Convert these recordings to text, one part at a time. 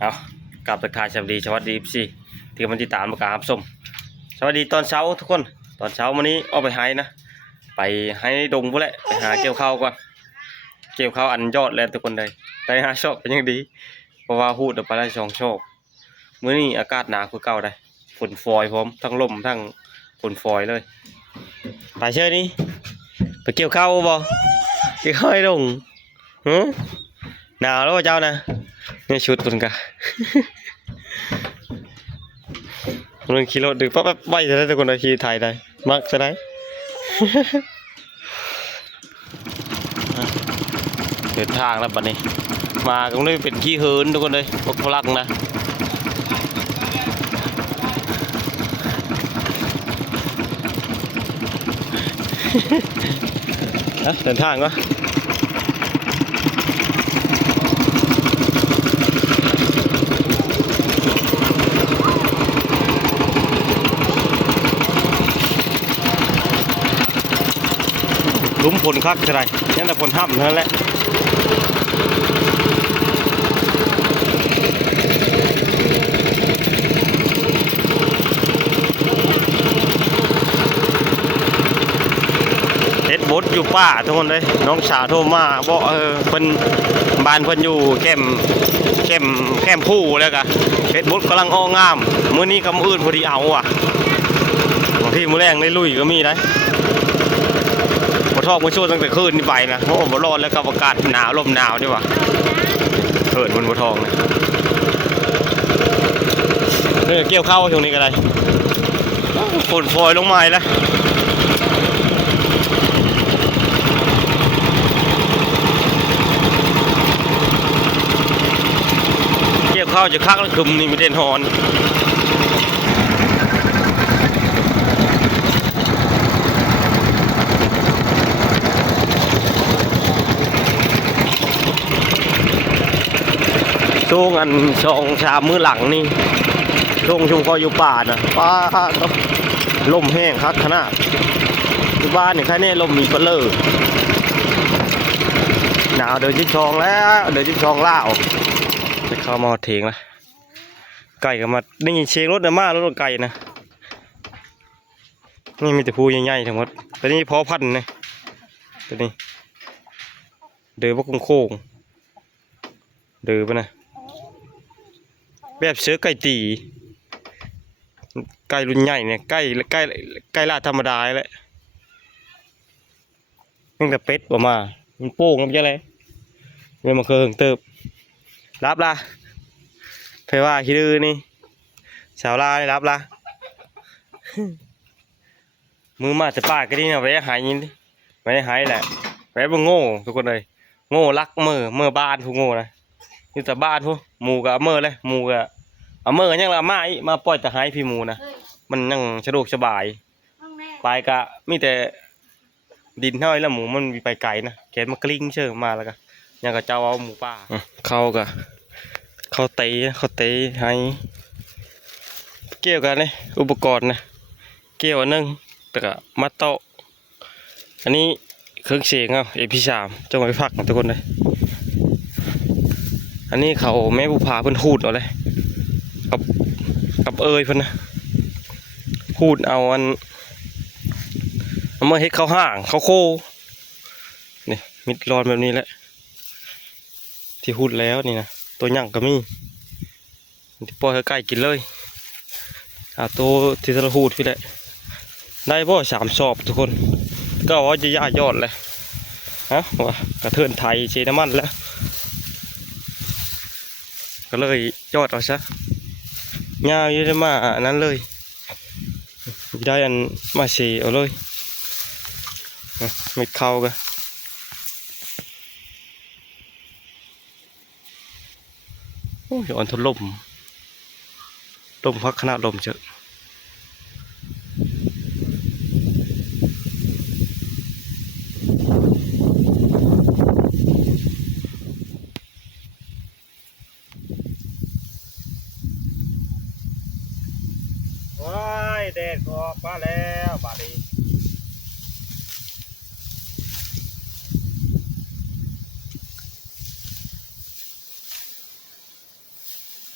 เอากลับทักทายสวัสดีพี่ที่กำลังติดตามประกาศรับชมสวัสดีตอนเช้าทุกคนตอนเช้าวันนี้ออกไปไฮนะไปไฮดงพวกแหละไปหาเกี่ยวข้าวก่อนเกี่ยวข้าวอันยอดแล้วทุกคนเลยได้หาชอบเป็นยังดีเพราะว่าพูดออกไปได้2 โชคมื้อนี้อากาศหนาวคือเก่าได้ฝนฟอยพร้อมทั้งลมทั้งฝนฟอยเลยไปเชื่อนี่ไปเกี่ยวข้าวบ่เกี่ยวข้าวให้ดงหนาวแล้วเจ้านะนี่ชุดคุณกะมันขี่รถดึกปั๊บไปจะได้แต่คนขี่ถ่ายได้มักจะได้เดินทางแล้วบัดนี้มาตรงนี้เป็นขี้เหินทุกคนเลยพวกฝรั่งนะเดินทางก็ลุ้มผลคักเท่าไรนี่แหละผลห้ำนั่นแหละเฮ็ดบดอยู่ป่าทุกคนเลยน้องสาวโทรมาบอกเพิ่นบ้านเพิ่นอยู่แคมผู้แล้วกะเฮ็ดบดกำลังอ้องามมื้อนี้กับมื้ออื่นพอดีเอาว่ะบางทีมื้อแรงได้ลุยก็มีได้ทอกมาช่วยตั้งแต่คืนนี่ไปนะโอ้โหร้อนแล้วกับอากาศหนาวลมหนาวนี่วะเถิดบนบัวทองเนี่ยเกี่ยวข้าวช่วงนี้ก็ได้ฝนฟอยลงมาแล้วเกี่ยวข้าวจะคักแล้วคึมนี่มีเด่นฮอนช่วงอัน2-3 มื้อหลังนี่ช่วงพออยู่ป่านะป้าลมแห้งคักขนาดที่บ้านนี่แค่นี้ลมมีเปลือกหนาวเดือน12แล้วเดือน12ล่าวจะเข้ามาเถียงละไก่ก็มาได้ยินเสียงรถมารถไก่นะนี่มีแต่ภูใหญ่ๆทั้งหมดตัวนี้พอพันธุ์นะตัวนี้เดือพวกโค้งเดือปะนะแบบเสือไก่ตีไก่รุ่นใหญ่เนี่ยไก่ลาดธรรมดาแหละนี่แต่เป็ดออกมามันโป่งมันจะอะไรเนี่ยมันเคยเติบรับละเพราะว่าคิดดูนี่สาวลาได้รับละมือมาแต่ป้าก็ดีนะไว้หายยินไว้หายแหละไว้บ่โง่ทุกคนเลยโง่รักเมื่อบ้านทุกโง่นะนี่แต่บ้านพวกหมูกับเมื่อเลยหมูกับเมื่อยังละมาปล่อยแต่หายพี่หมูนะมันยังสะดวกสบายไปกะมีแต่ดินเท่าไรแล้วหมูมันมีไปไกลนะแขนมากลิ้งเชื่อมาแล้วก็ยังกับเจ้าเอาหมูป่าเขาเตะให้เกี่ยวกันเลยอุปกรณ์นะเกี่ยวนึงแต่ก็มัดโตอันนี้เครื่องเสียงเอาAP3จะมาไปพักทุกคนเลยอันนี้เขาแม่บุพาเพิ่นหูดเอาเลยกับเพิ่นนะหูดเอาเมื่อเฮ็ดเขาห่างเขาโคนี่มิดรอนแบบนี้แหละที่หูดแล้วนี่นะตัวย่างก็มีที่ปล่อยให้ไก่กินเลยตัวที่ทะหูดพี่แหละได้บ่3 สอบทุกคนก็ว่าจะย่ายอดเลยฮะว่ากระเทือนไทยเชน้ำมันแล้วก็เลยยอดเอาซะยาวอยู่ได้มานั้นเลยได้อันมาเสียเอาเลยไม่เข้ากันโอ้ยอ่อนทนลมพักขนาดลมเจอว้ายแดดออกมาแล้วบาดนี้ ว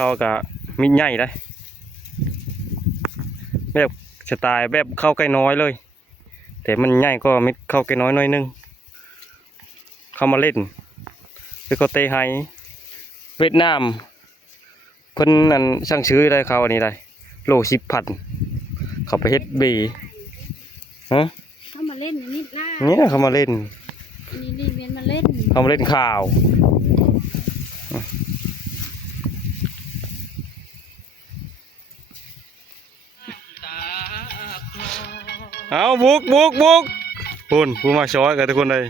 เข้ากับมิดใหญ่ได้แบบสไตล์แบบเข้าใกล้น้อยเลยแต่มันใหญ่ก็มิดเข้าใกล้น้อยหน่อยนึงเข้ามาเล่นไปก็เตะให้เวียดนามเพิ่นนั่นสร้างชื่อได้เขาอันนี้ได้โล10,000เขาไปเฮ็ดบีฮะ เข้ามาเล่นนิดล่า เนี่ยเขามาเล่น นี่เวียนมาเล่น เขามาเล่นข่าวเอาบุกคุณผู้มาช้อยกับทุกคนเลย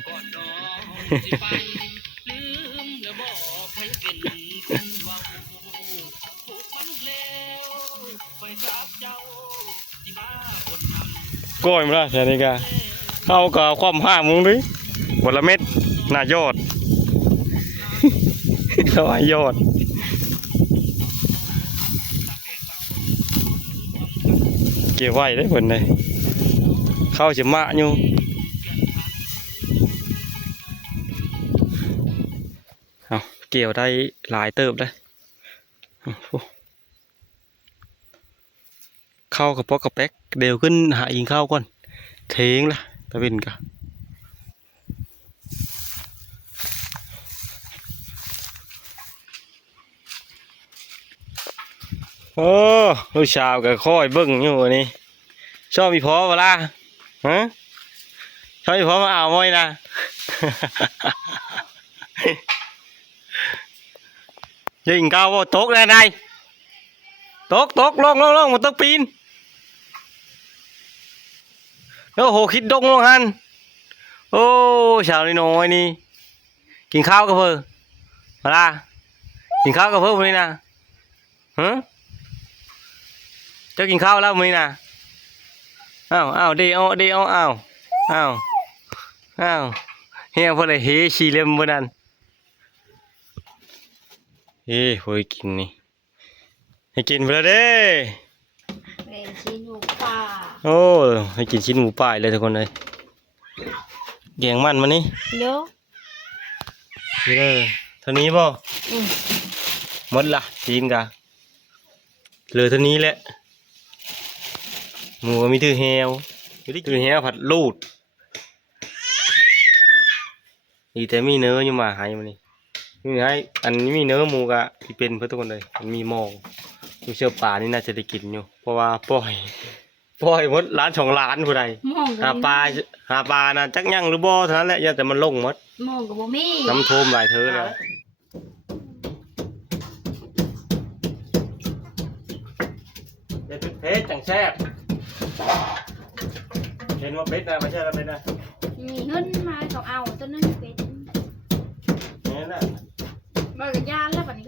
ก้อยมาแล้วแค่นี้กะเข้ากับความห้ามมึงดิวันละเม็ดหน้ายอด เขาให้ยอดเกี่ยวไว้ได้ผลเลยเข้าจะมะอยู่เอาเกี่ยวได้หลายเติบได้เข้ากับปอกกับแป๊กเดี๋ยวขึ้นหาอิงเข้าก่อนเทงละตะวินกะโอ้ลูกชาวกับค่อยเบิ้งอยู่นี่ชอบมีพอเวลาฮะชอบมีพอมาเอามอยนะ ยิงcao vô tốt đây này tốt luôn một tấc pin nó hồ khít đông luôn han ô sao đi nồi điกินข้าวกับเพื่อมาล่ะกินข้าวกับเพื่อวันนี้นะฮะเจ้ากินข้าวแล้ววันนี้นะอ้าวดีอ้าวเฮียพอเลยเฮชีเล่มบนนั้นเฮ้ยโหยกินนี่ให้กินไปแล้วเด้เป็นชิ้นหมูป่า โอ้ให้กินชิ้นหมูป่าเลยทุกคนเลยแกงมันมานี่เยอะนี่เลยเท่านี้ป่ะหมดละจีนกะเหลือเท่านี้แหละหมูก็มีถือแฮวถือแฮวผัดลูดดีแต่มีเนื้ออยู่มาหายมานี่นี่ให้อันนี้มีเนื้อหมูกะที่เป็นเพื่อทุกคนเลยมันมีหม้อมีเชือกป่านี่น่าจะได้กินอยู่เพราะว่าปล่อยหมดร้าน2 ร้านผู้ใดหาปลานะจักยั่งหรือบ่เท่านั้นแหละอย่าแต่มันลงหมดหม้อกับบ่มีน้ำท่วมหลายเธอแล้วเด็ดเพชรจังแซ่บเห็นว่าเพชรนะไม่ใช่แล้วเพชรนะมีเงินมาเขาเอาตัวนั้นเป็นนี่แหละเมื่อกระยานแล้วปัจจุ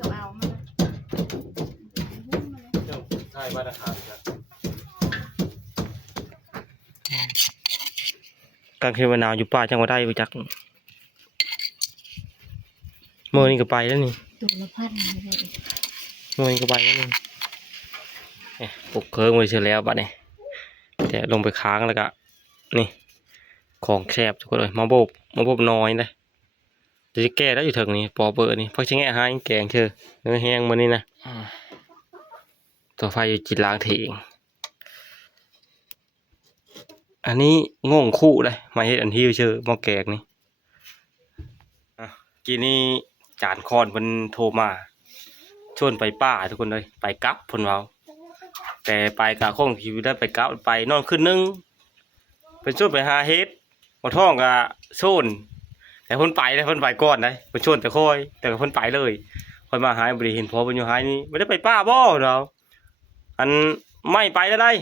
กลางคืนวันหนาวอยู่ป่าจังหวัดใดไปจักเมื่อนี้ก็ไปแล้วนี่ ตัวละพันไม่ได้ เมื่อนี้ก็ไปแล้วนี่ปลุกเคิร์งไว้เสร็จแล้วบัดนี้แต่ลงไปค้างแล้วก็นี่ของแคบทุกคนเลยมาโบบน้อยนะจะแก้ได้อยู่ถึงนี้ปอเบอร์นี่พักชิงแง่หายแกงเชื่อเนื้อแห้งมันนี่นะตัวไฟอยู่จิตล้างถีงอันนี้งงคู่เลยมาเฮ็ดอันที่เชื่อหม้อแกงนี่กีนี่จานคอนเพิ่นโทรมาชวนไปป้าทุกคนเลยไปกลับเพิ่นเว้าแต่ไปกะคงที่ได้ไปกลับไปนอนคืนนึงเป็นชวนไปหาเฮ็ดบ่ท้องกะโซนแต่เพิ่นไปเลยเพิ่นไปก่อนนะเพิ่นชวนแต่ค่อยแต่เพิ่นไปเลยค่อยมาหาบ่ได้เห็นพอเพิ่นอยู่หายนี่บ่ได้ไปป้าบ่เราอันไม่ไปแล้วได้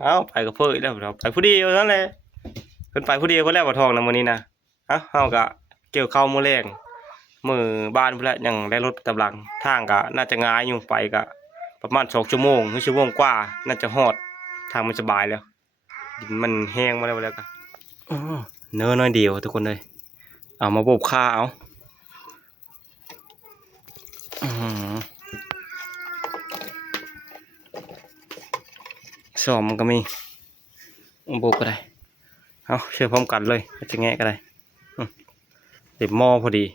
เอ้าไปกับเพิ่นแล้วเราไปผู้เดียวนั่นแหละเพิ่นไปผู้เดียวเพิ่นแล้วบ่ท้องนำมื้อนี้นะเฮาก็เกี่ยวข้าวมื้อแลงมื้อบ้านพุ่นแหละยังได้รถกำลังทางก็น่าจะง่ายอยู่ไปก็ประมาณ2ชั่วโมงหรือชั่วโมงกว่าน่าจะฮอดทางมันสบายแล้วดินมันแห้งมาแล้วก็เนื้อน้อยเดียวทุกคนเลยเอามาโบบข้าเอาสอมมันก็มีโบบก็ได้เอาเชื่อพร้อมกันเลยจะแงะก็ได้เต็มหม้อพอดี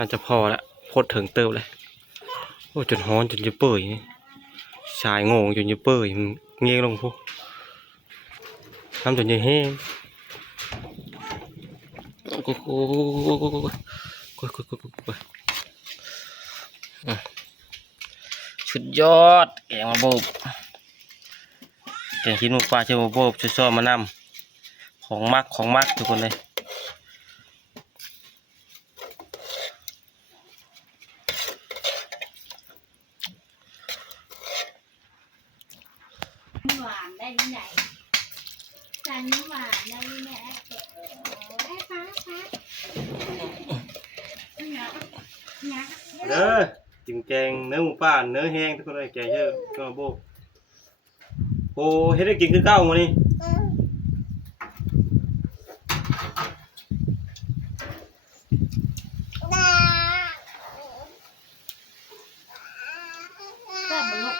น่าจะพอละพดถึงเติมเลยโอ้จนฮ้อนจนจะเปื่อยชายงงจนจะเปื่อยเงี้ยลงพวกทำจนจะแห้งสุดยอดแกงมาโบบแกงขี้หนูปลาเชื่อมาโบบช่วยๆมานำของมักทุกคนเลยหวานได้ที่ไหนจานนี้หวานได้ที่ไหนได้ป้าเด้อจิ้มแกงเนื้อหมูป่าเนื้อแห้งทุกคนเลยแกงเยอะก็มาโบบโอ้เฮ็ดได้กินคือเก้ามานี่ก็บลูก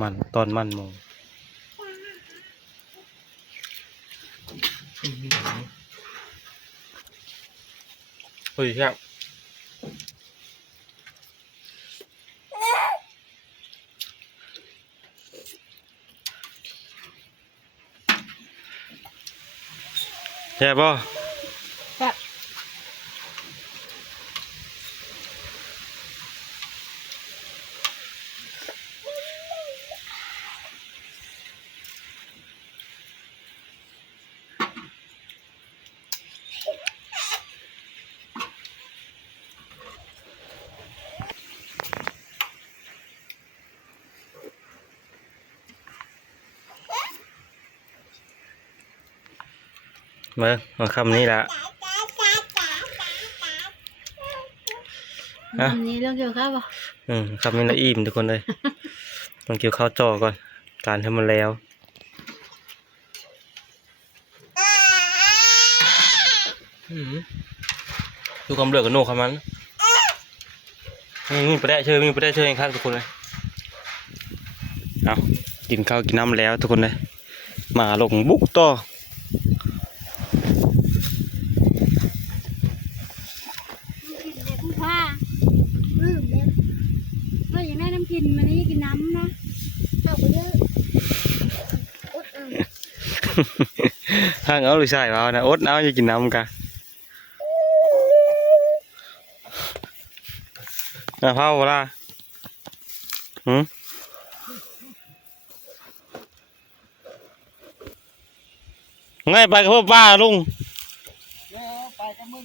มันตอนมันมองเฮ้ยครับแย่ป่ะ แบบ เมื่อคำนี้ละ อันนี้เรื่องเกี่ยวกับป่ะ คำนี้ละอิ่มทุกคนเลย ต้องเกี่ยวข้าวจ่อก่อนการทำมันแล้วดูความเลือกกับโน่คำมันมีประเดี๋ยวมีประเดี๋ยวเองครับทุกคนเลยเอากินข้าวกินน้ำแล้วทุกคนเลย มาลงบุกต่อ กินเด็กผ้าลืมเลยเราอยากได้น้ำกินมันนี่กินน้ำนะเอาไปเยอะอดเอา ห้างเอาหรือใส่เปล่านะอดเอาอย่ากินน้ำกันนะพ่อเวลาง่ายไปกับพ่อป้าลุงไปกับมึง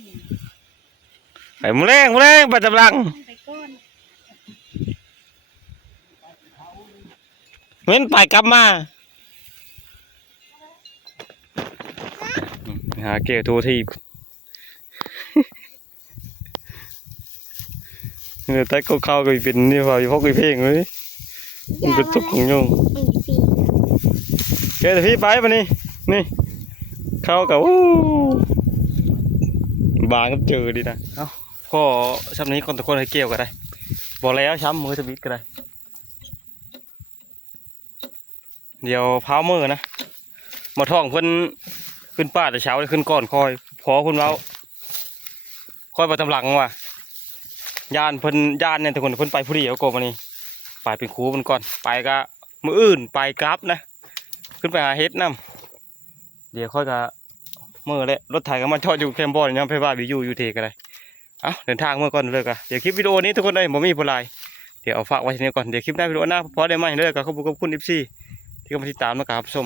ไปมือแรงไปตำลัง ไปก้อน เว้นไปกลับมาหาเกี่ยวทูทีเนื้อแต่ก็เข้าก็เป็นนี่ว่าอยู่พกอีเพลงเลยมันก็ทุกของโยงเกี่ยวแต่พี่ไปปะนี่นี่เข้ากับบางก็เจอดีนะเอ้าพ่อช้ำนี้คนตะคนให้เกี่ยวกันได้บอกแล้วช้ำมือทวิตกันได้เดี๋ยวเผามือนะมาท่องเพิ่นขึ้นป้าแต่เช้าขึ้นก่อนคอยพอคุณเว้าคอยไปตำหลังว่ะย่านเพิ่นย่านเนี่ยแต่คนเพิ่นไปผู้เดียวโกมานี่ไปเป็นครูมันก่อนไปก็มืออื่นไปกราฟนะขึ้นไปหาเฮ็ดน้ำเดี๋ยวค่อยก็มือเลยรถไถก็มาจอดอยู่แคมป์บอลยังไปว่าวิวอยู่เทกันเลยเดินทางเมื่อก่อนเลยก็เดี๋ยวคลิปวิดีโอนี้ทุกคนได้ผมมีผู้ไลน์เดี๋ยวเอาฝากไว้ที่นี่ก่อนเดี๋ยวคลิปหน้าวิดีโอหน้าพอได้ไหมเลยก็ขอบคุณ14ที่กำลังติดตามนะครับชม